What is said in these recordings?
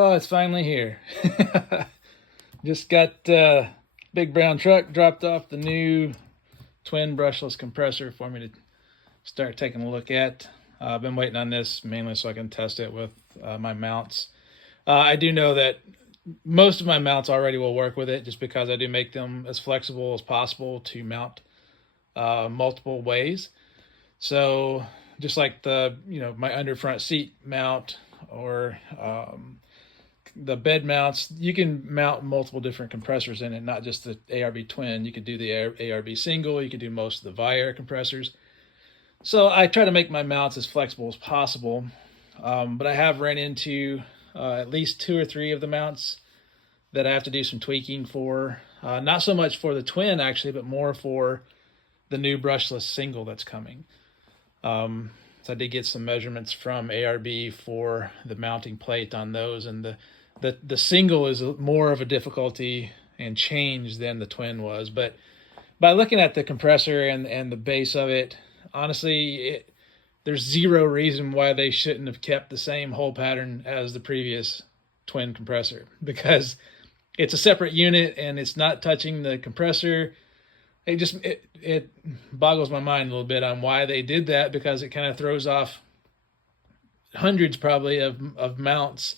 Oh, it's finally here. Just got big brown truck dropped off the new twin brushless compressor for me to start taking a look at. I've been waiting on this mainly so I can test it with my mounts. I do know that most of my mounts already will work with it, just because I do make them as flexible as possible to mount multiple ways. So just like my under front seat mount or the bed mounts, you can mount multiple different compressors in it, not just the ARB Twin. You could do the ARB single, you could do most of the Viair compressors. So I try to make my mounts as flexible as possible, but I have ran into at least 2 or 3 of the mounts that I have to do some tweaking for. Not so much for the Twin actually, but more for the new brushless single that's coming. So I did get some measurements from ARB for the mounting plate on those, and the single is more of a difficulty and change than the Twin was. But by looking at the compressor and the base of it, honestly, there's zero reason why they shouldn't have kept the same hole pattern as the previous Twin compressor, because it's a separate unit and it's not touching the compressor. It boggles my mind a little bit on why they did that, because it kind of throws off hundreds probably of mounts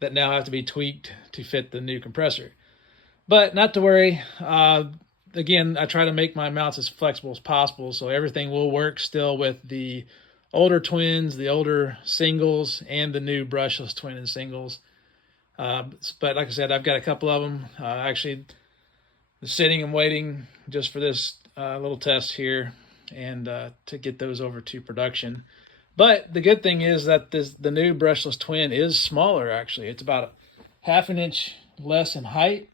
that now have to be tweaked to fit the new compressor. But not to worry. Again, I try to make my mounts as flexible as possible, so everything will work still with the older Twins, the older singles, and the new brushless Twin and singles. But like I said, I've got a couple of them. Actually, sitting and waiting just for this little test here, and to get those over to production. But the good thing is that the new brushless Twin is smaller. Actually, it's about 1/2 inch less in height,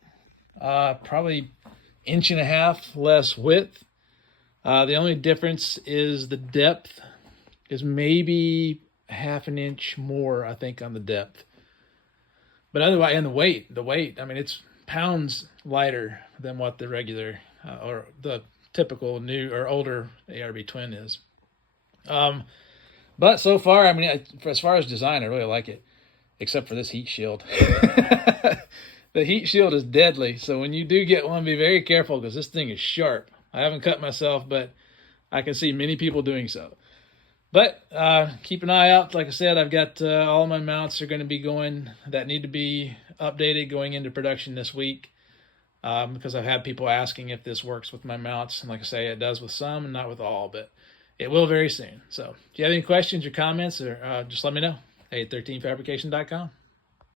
probably 1.5 inches less width. The only difference is the depth is maybe 1/2 inch more, I think, on the depth. But otherwise, and the weight, I mean, it's pounds lighter than what the regular or the typical new or older ARB Twin is. But so far, I mean, as far as design, I really like it, except for this heat shield. The heat shield is deadly, so when you do get one, be very careful, because this thing is sharp. I haven't cut myself, but I can see many people doing so. But keep an eye out. Like I said, I've got all my mounts are going to be that need to be updated going into production this week, because I've had people asking if this works with my mounts. And like I say, it does with some and not with all, but it will very soon. So if you have any questions or comments, or just let me know. Hey, 13fabrication.com.